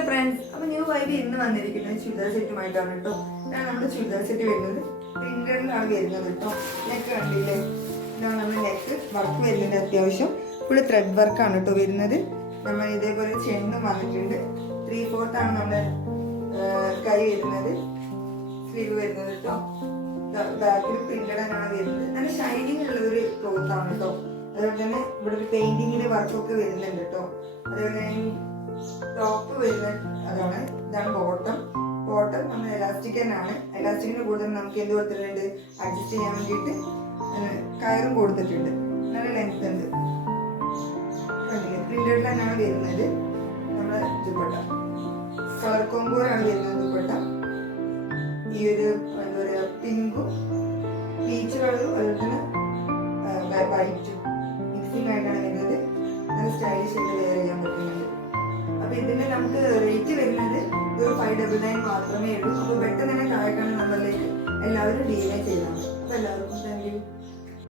Hello friends, അപ്പോൾ new vibe ഇന്ന് വന്നിരിക്കുന്നത് ചുരിദാർ സെറ്റുമായിട്ടാണ് കേട്ടോ. ഞാൻ നമ്മുടെ ചുരിദാർ സെറ്റ് വരുന്നത് പ്രിന്റഡിലാണ് വരുന്നത് കേട്ടോ. നെക്ക് കണ്ടില്ലേ, ഇതാണ് നമ്മുടെ നെക്ക് വർക്ക് വരുന്നത്. അത്യാവശ്യം ഫുള്ള് ത്രെഡ് വർക്കാണ് കേട്ടോ വരുന്നത്. നമ്മൾ ഇതേപോലെ ചെണ്ടും വന്നിട്ടുണ്ട്. 3/4 ആണ് നമ്മുടെ കൈ വരുന്നത്, സ്ലീവ് വരുന്നത് കേട്ടോ. ബാക്കിൽ പ്രിന്റഡ് ആണ് വരുന്നത്. നല്ല ഷൈനിങ് ഉള്ള ഒരു ക്ലോത്ത് ആണ് കേട്ടോ. അതുപോലെ തന്നെ ഇവിടെ ഒരു പെയിന്റിങ്ങിന്റെ വർക്കൊക്കെ വരുന്നുണ്ട് കേട്ടോ. അതുപോലെ തന്നെ ടോപ്പ് വരുന്നത് അതാണ്. ഇതാണ് ബോട്ടം നമ്മൾ എലാസ്റ്റിക് തന്നെയാണ്. എലാസ്റ്റിക്കിന് കൂടുതൽ നമുക്ക് എന്ത് കൊടുത്തിട്ടുണ്ട്, അഡ്ജസ്റ്റ് ചെയ്യാൻ വേണ്ടിയിട്ട് കയറും കൊടുത്തിട്ടുണ്ട്. നല്ല ലെങ്ത് ഉണ്ട്. പ്രിന്റഡ് തന്നെയാണ് വരുന്നത്. നമ്മുടെ ദുപ്പട്ട കളർ കോമ്പോയാണ് വരുന്നത്. ദുപ്പട്ട ഈ ഒരു എന്താ പറയുക, പിങ്കും പീച്ച് കളറും അതുപോലെ തന്നെ വൈറ്റും മിക്സിംഗ് ആയിട്ടാണ് വരുന്നത്. നല്ല സ്റ്റൈലിഷ് ആയിട്ട് വെയർ ചെയ്യാൻ പറ്റുന്നുണ്ട്. അപ്പൊ ഇതിന് നമുക്ക് റേറ്റ് വരുന്നത് ഒരു 599 മാത്രമേ ഉള്ളൂ. അപ്പൊ പെട്ടെന്ന് തന്നെ താഴെ കാണുന്ന നമ്പറിലേക്ക് എല്ലാവരും ഡിഎംഐ ചെയ്യണം. അപ്പൊ എല്ലാവർക്കും താങ്ക് യു.